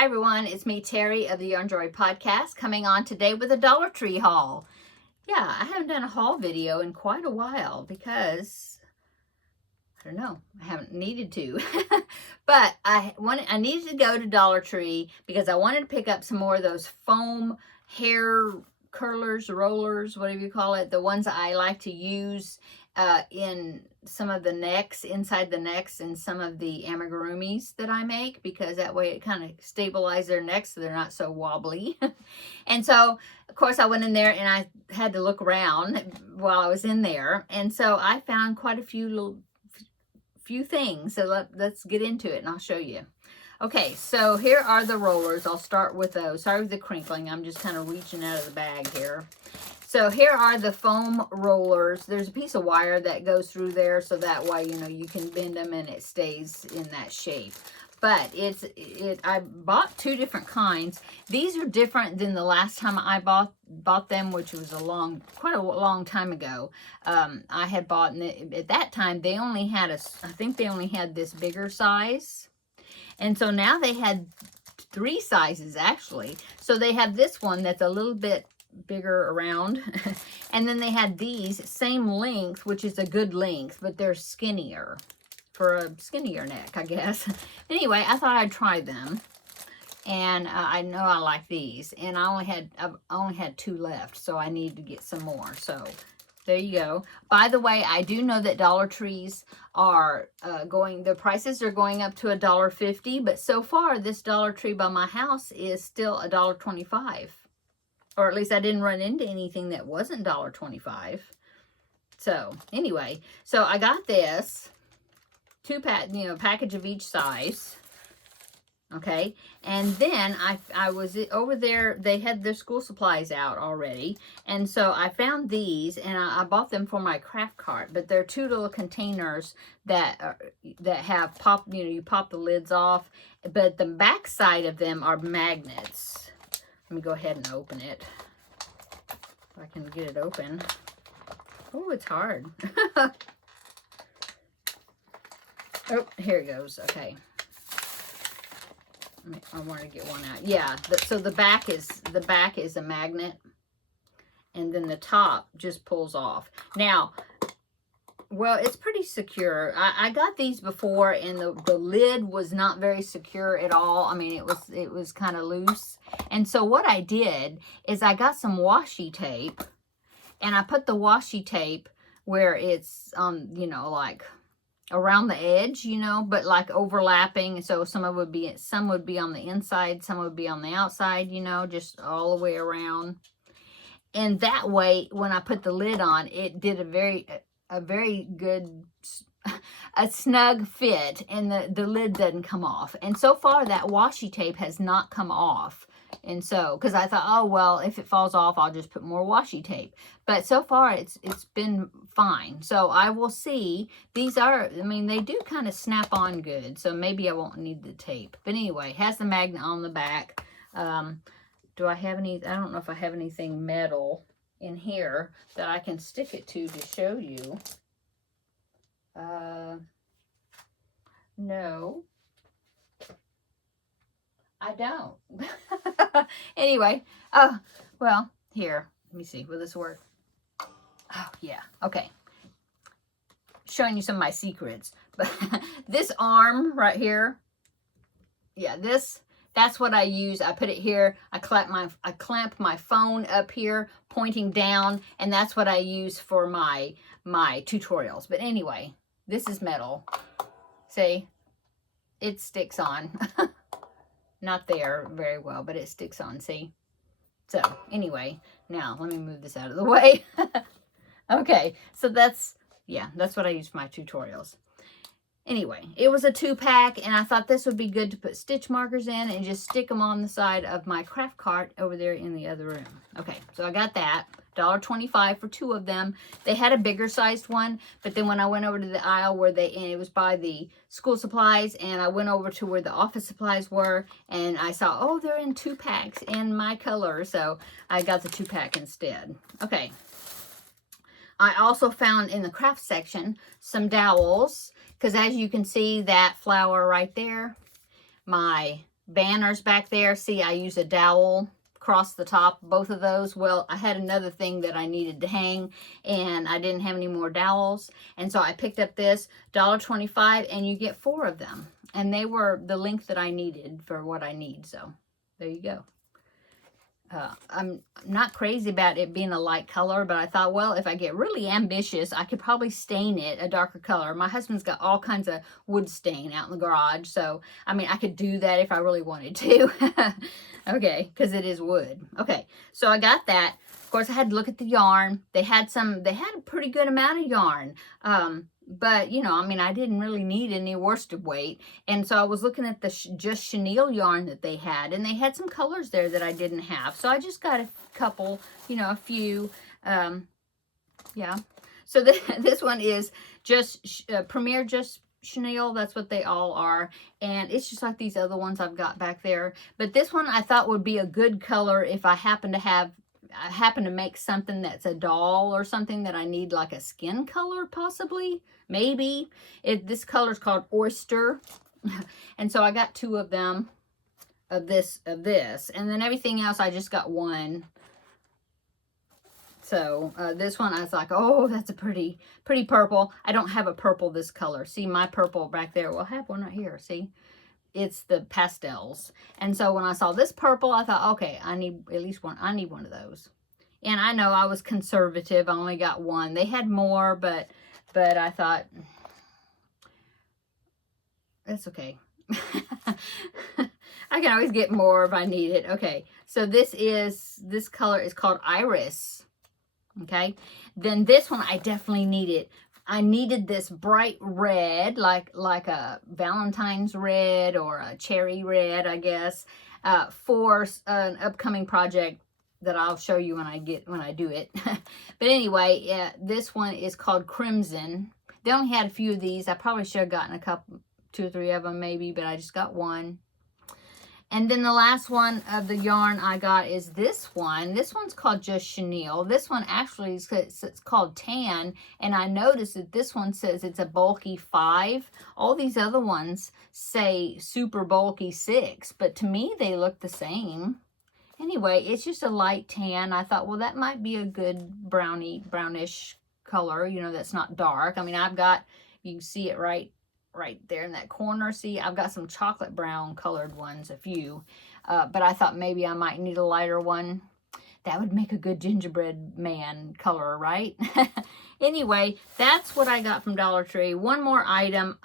Hi everyone, it's me Terri of the Yarn Joy Podcast coming on today with a Dollar Tree haul. Yeah, I haven't done a haul video in quite a while because, I don't know, I haven't needed to. But I needed to go to Dollar Tree because I wanted to pick up some more of those foam hair curlers, rollers, whatever you call it, the ones I like to use in some of the necks, inside the necks, and some of the amigurumis that I make, because that way it kind of stabilizes their necks so they're not so wobbly. And so, of course, I went in there and I had to look around while I was in there, and so I found quite a few things. So let's get into it and I'll show you. Okay, so here are the rollers. I'll start with those. Sorry for the crinkling. I'm just kind of reaching out of the bag here. So here are the foam rollers. There's a piece of wire that goes through there so that way, you know, you can bend them and it stays in that shape. But I bought two different kinds. These are different than the last time I bought them, which was quite a long time ago. I had bought, at that time, they only had I think they only had this bigger size. And so now they had three sizes, actually. So they have this one that's a little bit bigger around. And then they had these, same length, which is a good length, but they're skinnier. For a skinnier neck, I guess. Anyway, I thought I'd try them. And I know I like these. And I've only had two left, so I need to get some more. So there you go. By the way, I do know that Dollar Trees are the prices are going up to $1.50, but so far this Dollar Tree by my house is still $1.25. Or at least I didn't run into anything that wasn't $1.25. So anyway, so I got this package of each size. Okay, and then I was over there. They had their school supplies out already, and so I found these, and I bought them for my craft cart. But they're two little containers that have you pop the lids off, but the back side of them are magnets. Let me go ahead and open it. If I can get it open. Oh, it's hard. Oh, here it goes. Okay. I want to get one out. Yeah, so the back is a magnet, and then the top just pulls off. Now, well, it's pretty secure. I got these before, and the lid was not very secure at all. I mean, it was kind of loose. And so what I did is I got some washi tape, and I put the washi tape where it's like around the edge, but like overlapping. So some would be on the inside, some would be on the outside, just all the way around. And that way, when I put the lid on, it did a very good, a snug fit, and the lid doesn't come off. And so far, that washi tape has not come off. And so, because I thought, oh, well, if it falls off, I'll just put more washi tape. But so far, it's been fine. So I will see. These they do kind of snap on good. So maybe I won't need the tape. But anyway, it has the magnet on the back. Do I have any? I don't know if I have anything metal in here that I can stick it to show you. No. I don't. Anyway, well, here, let me see, will this work? Oh, yeah, okay. Showing you some of my secrets. But this arm right here, yeah, that's what I use. I put it here. I clamp my phone up here, pointing down, and that's what I use for my tutorials. But anyway, this is metal. See, it sticks on. Not there very well, but it sticks on, see? So, anyway, now let me move this out of the way. Okay, so that's what I use for my tutorials. Anyway, it was a 2-pack, and I thought this would be good to put stitch markers in and just stick them on the side of my craft cart over there in the other room. Okay, so I got that. $1.25 for two of them. They had a bigger sized one, but then when I went over to the aisle and it was by the school supplies, and I went over to where the office supplies were, and I saw, oh, they're in 2-packs in my color, so I got the 2-pack instead. Okay. I also found in the craft section some dowels, because as you can see, that flower right there, my banners back there. See, I use a dowel across the top, both of those. Well, I had another thing that I needed to hang, and I didn't have any more dowels, and so I picked up this, $1.25, and you get 4 of them, and they were the length that I needed for what I need. So there you go. I'm not crazy about it being a light color, but I thought, well, if I get really ambitious, I could probably stain it a darker color. My husband's got all kinds of wood stain out in the garage, so, I mean, I could do that if I really wanted to. Okay, because it is wood. Okay, so I got that. Of course, I had to look at the yarn. They had a pretty good amount of yarn. But, you know, I mean, I didn't really need any worsted weight. And so I was looking at the just chenille yarn that they had. And they had some colors there that I didn't have. So I just got a couple, you know, a few. Yeah. So this one is just Premier Just Chenille. That's what they all are. And it's just like these other ones I've got back there. But this one I thought would be a good color if I happen to make something that's a doll or something that I need like a skin color, possibly, maybe. This color is called Oyster. And so I got 2 of them, of this, and then everything else I just got 1. So this one I was like, oh, that's a pretty purple. I don't have a purple this color. See, my purple back there, well, I have one right here, see? It's the pastels. And so when I saw this purple, I thought, okay, I need at least one. I need one of those. And I know I was conservative. I only got 1. They had more, but I thought, that's okay. I can always get more if I need it. Okay, so this color is called Iris. Okay, then this one I definitely needed. I needed this bright red, like a Valentine's red or a cherry red, I guess, for an upcoming project that I'll show you when I do it. But anyway, yeah, this one is called Crimson. They only had a few of these. I probably should have gotten a couple, 2 or 3 of them maybe, but I just got 1. And then the last one of the yarn I got is this one. This one's called Just Chenille. This one actually is it's called Tan. And I noticed that this one says it's a bulky 5. All these other ones say super bulky 6. But to me, they look the same. Anyway, it's just a light tan. I thought, well, that might be a good brownish color. You know, that's not dark. I mean, you can see it right there in that corner. See, I've got some chocolate brown colored ones, a few, but I thought maybe I might need a lighter one. That would make a good gingerbread man color, right? Anyway, that's what I got from Dollar Tree. One more item.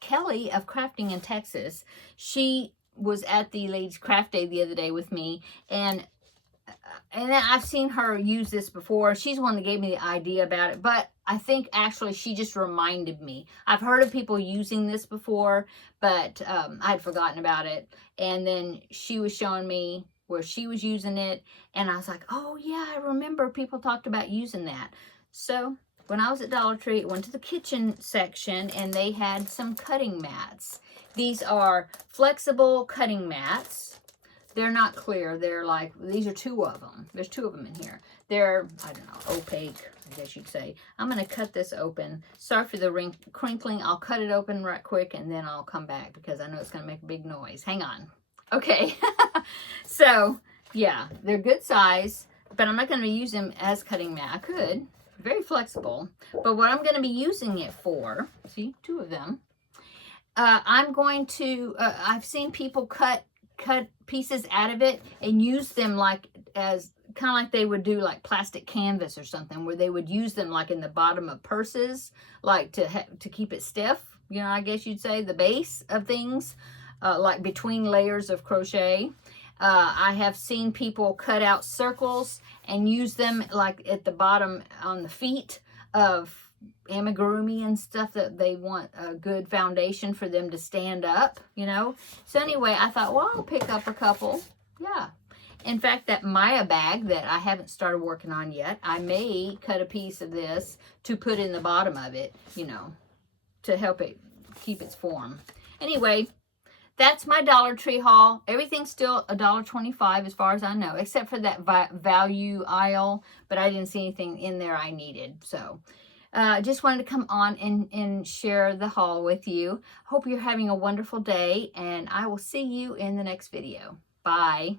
Kelly of Crafting in Texas, she was at the Ladies Craft Day the other day with me, and I've seen her use this before. She's the one that gave me the idea about it, but I think actually she just reminded me. I've heard of people using this before, but I'd forgotten about it. And then she was showing me where she was using it, and I was like, oh yeah, I remember people talked about using that. So when I was at Dollar Tree, I went to the kitchen section, and they had some cutting mats. These are flexible cutting mats. They're not clear. They're like, these are 2 of them. There's 2 of them in here. They're, I don't know, opaque, I guess you'd say. I'm going to cut this open. Sorry for the crinkling. I'll cut it open right quick, and then I'll come back because I know it's going to make a big noise. Hang on. Okay. So, yeah, they're good size, but I'm not going to use them as cutting mat. I could. Very flexible. But what I'm going to be using it for, see, 2 of them. I'm going to, I've seen people cut pieces out of it and use them like as kind of like they would do like plastic canvas or something, where they would use them like in the bottom of purses, like to keep it stiff, you know, I guess you'd say, the base of things, like between layers of crochet. I have seen people cut out circles and use them like at the bottom on the feet of amigurumi and stuff, that they want a good foundation for them to stand up, you know. So anyway, I thought, well, I'll pick up a couple. Yeah. In fact, that Maya bag that I haven't started working on yet, I may cut a piece of this to put in the bottom of it, you know, to help it keep its form. Anyway, that's my Dollar Tree haul. Everything's still $1.25 as far as I know, except for that value aisle, but I didn't see anything in there I needed. So just wanted to come on and share the haul with you. Hope you're having a wonderful day, and I will see you in the next video. Bye.